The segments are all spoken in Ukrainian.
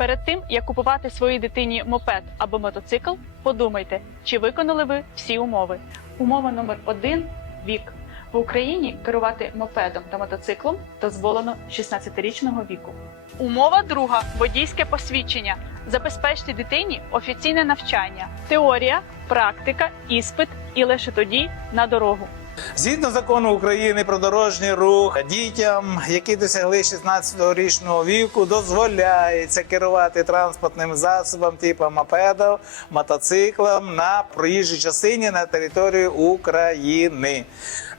Перед тим як купувати своїй дитині мопед або мотоцикл, подумайте, чи виконали ви всі умови. Умова номер один вік. В Україні керувати мопедом та мотоциклом дозволено з 16-річного віку. Умова друга водійське посвідчення. Забезпечте дитині офіційне навчання, теорія, практика, іспит і лише тоді на дорогу. Згідно закону України про дорожній рух, дітям, які досягли 16-річного віку, дозволяється керувати транспортним засобом типу мопедів, мотоциклом на проїжджій частині на території України.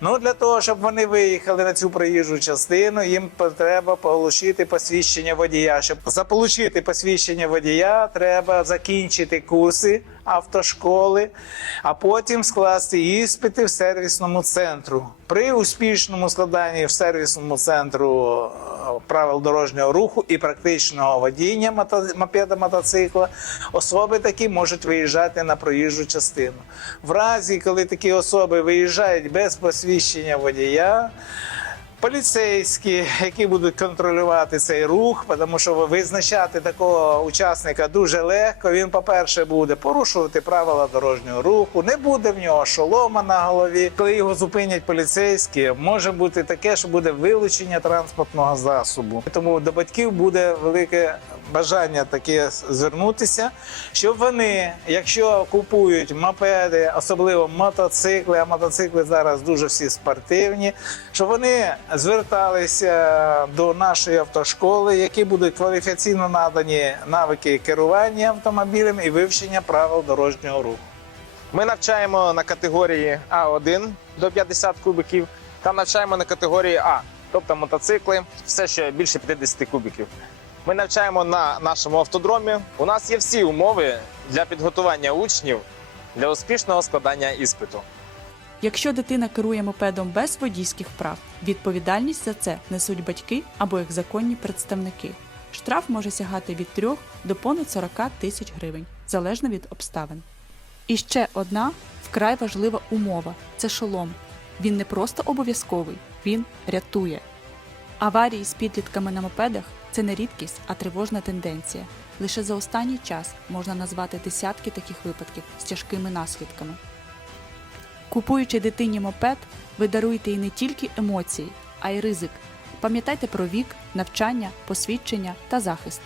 Ну для того, щоб вони виїхали на цю проїжджу частину, їм треба отримати посвідчення водія. Щоб заполучити посвідчення водія, треба закінчити курси автошколи, а потім скласти іспити в сервісному центру. При успішному складанні в сервісному центру е, правил дорожнього руху і практичного водіння мопеда мотоцикла, особи такі можуть виїжджати на проїжджу частину. В разі, коли такі особи виїжджають без посвідчення водія. Поліцейські, які будуть контролювати цей рух, тому що визначати такого учасника дуже легко. Він, по-перше, буде порушувати правила дорожнього руху, не буде в нього шолома на голові. Коли його зупинять поліцейські, може бути таке, що буде вилучення транспортного засобу. Тому до батьків буде велике бажання таке звернутися, щоб вони, якщо купують мопеди, особливо мотоцикли, а мотоцикли зараз дуже всі спортивні, щоб вони зверталися до нашої автошколи, які будуть кваліфікаційно надані навики керування автомобілем і вивчення правил дорожнього руху. Ми навчаємо на категорії А1 до 50 кубиків та навчаємо на категорії А, тобто мотоцикли, все що більше 50 кубиків. Ми навчаємо на нашому автодромі. У нас є всі умови для підготування учнів для успішного складання іспиту. Якщо дитина керує мопедом без водійських прав, відповідальність за це несуть батьки або їх законні представники. Штраф може сягати від 3 до понад 40 тисяч гривень, залежно від обставин. І ще одна вкрай важлива умова це шолом. Він не просто обов'язковий, він рятує. Аварії з підлітками на мопедах це не рідкість, а тривожна тенденція. Лише за останній час можна назвати десятки таких випадків з тяжкими наслідками. Купуючи дитині мопед, ви даруєте їй не тільки емоції, а й ризик. Пам'ятайте про вік, навчання, посвідчення та захист.